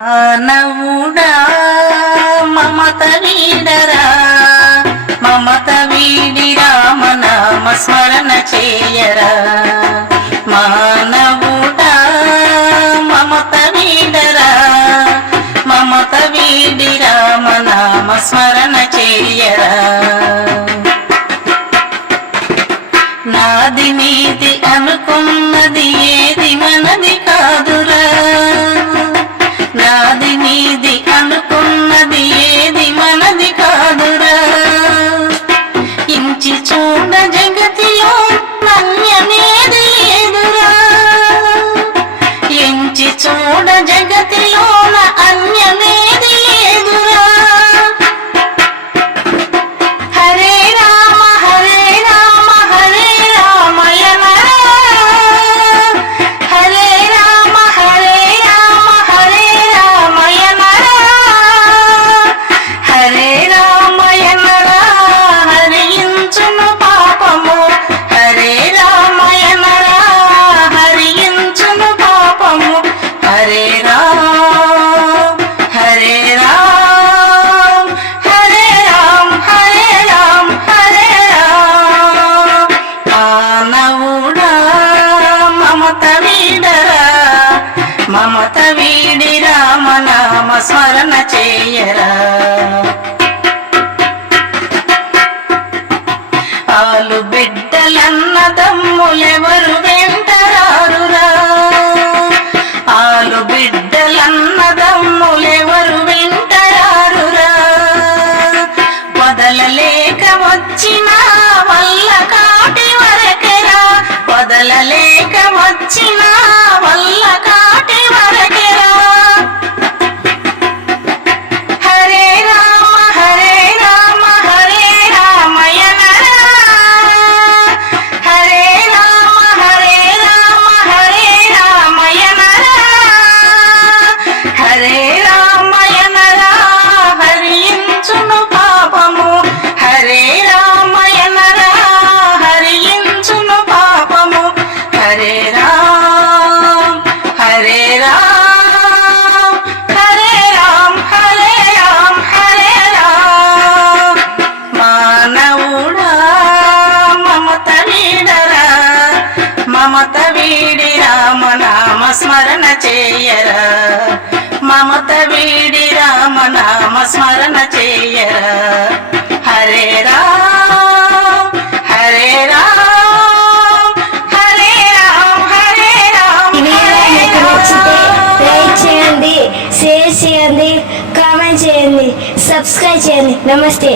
మానవుడా మమత వీడరా మమత వీడి రామ నామ స్మరణ చేయరా. మానవుడా మమత వీడరా మమత వీడి రామ నామ స్మరణ చేయరా. నాది నీది అనుకున్నది ఏది మనది కాదురా. స్మరణ చేయరా? ఆలు బిడ్డలన్న తమ్ములెవరు వెంటరారురా? ఆలు బిడ్డలన్న తమ్ములెవరు వెంటరారురా? వదలలేక వచ్చిన వల్ల కాటి వరకెరా? వదలలేక వచ్చినా మమత వీడి రామనామ స్మరణ చేయరా. మమత వీడి రామనామ స్మరణ చేయరా. హరే రామ్ హరే రామ్ హరే రామ్ హరే రామ్ ఈ వీడియో మీకు నచ్చితే లైక్ చేయండి షేర్ చేయండి కామెంట్ చేయండి సబ్స్క్రైబ్ చేయండి. నమస్తే.